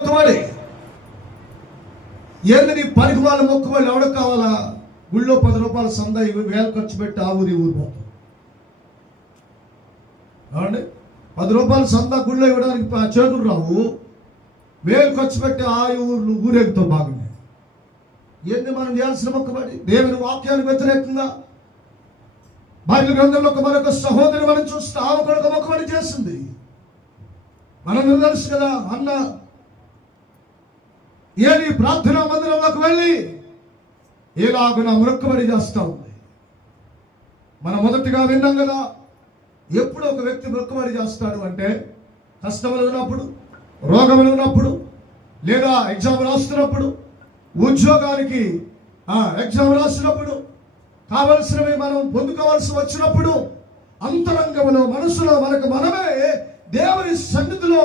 మొక్కుబడి ఏంది నీ పనికి వాళ్ళ మొక్కుబడి ఎవడ కావాలా? గుళ్ళో 10 రూపాయల సంద 1000 ఖర్చు పెట్టి ఆ ఊరి పోతాం. ఏమండి, 10 రూపాయల సంద గుళ్ళో ఇవ్వడానికి చేతులు రావు, 1000 ఖర్చు పెట్టి ఆ ఊరేగుతాం. బాగుంది. ఏంది మనం చేయాల్సిన మొక్కుబడి? దేవుని వాక్యానికి వ్యతిరేకంగా బైబిల్ గ్రంథంలో మరొక సహోదరి మనం చూస్తే ఆమె కొరకు మొక్కుబడి చేసింది. మనం తెలుసు కదా, అన్న ఏది ప్రార్థనా మందిరంలోకి వెళ్ళి ఎలాగున మొక్కుబడి చేస్తూ ఉంది. మనం మొదటిగా విన్నాం కదా, ఎప్పుడు ఒక వ్యక్తి మొక్కుబడి చేస్తాడు అంటే కష్టములు ఉన్నప్పుడు, రోగములు ఉన్నప్పుడు, లేదా ఎగ్జామ్ రాస్తున్నప్పుడు, ఉద్యోగానికి ఎగ్జామ్ రాసినప్పుడు, కావలసినవి మనం పొందుకోవాల్సి వచ్చినప్పుడు, అంతరంగంలో మనసులో మనకు మనమే దేవుని సన్నిధిలో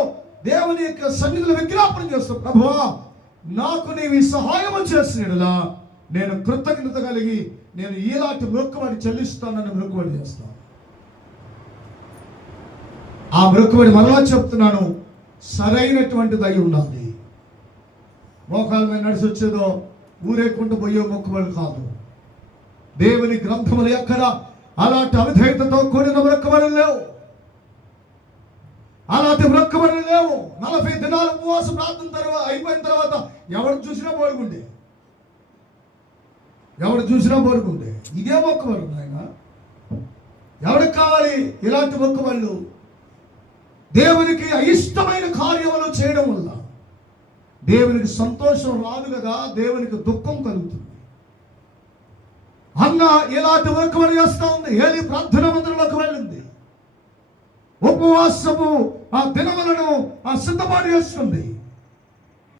దేవుని యొక్క సన్నిధిలో విజ్ఞాపన చేస్తాం. ప్రభువా, నాకు నీవు సహాయం చేసినలా నేను కృతజ్ఞత కలిగి నేను ఇలాంటి మొక్కుబడి చెల్లిస్తానని మొక్కుబడి చేస్తాను. ఆ మొక్కుబడి మరలా చెప్తున్నాను, సరైనటువంటిది అయి ఉండాలి. మోకాల మీద నడిచి వచ్చేదో ఊరేకుంటూ పోయే మొక్కుబడి కాదు. దేవుని గ్రంథములు ఎక్కడ అలాంటి అవిధేయతతో కూడిన మొక్కుబడులు లేవు, అలాంటి మొక్కుబడులు లేవు. 40 దినాలు ఉపవాస ప్రార్థన అయిపోయిన తర్వాత ఎవరు చూసినా బోరుగుండే, ఎవరు చూసినా బోరుగుండే. ఇదే మొక్కుబడు ఆయన. ఎవరికి కావాలి ఇలాంటి మొక్కుబడులు? దేవునికి అయిష్టమైన కార్యములు చేయడం వల్ల దేవునికి సంతోషం రాదు కదా, దేవునికి దుఃఖం కలుగుతుంది. అన్న ఇలాంటి మొక్కుబడి చేస్తూ ఉంది. ఏలి ప్రార్థన మందిరంలోకి వెళ్ళింది, ఉపవాసము ఆ దినములను సిద్ధపాటు చేస్తుంది.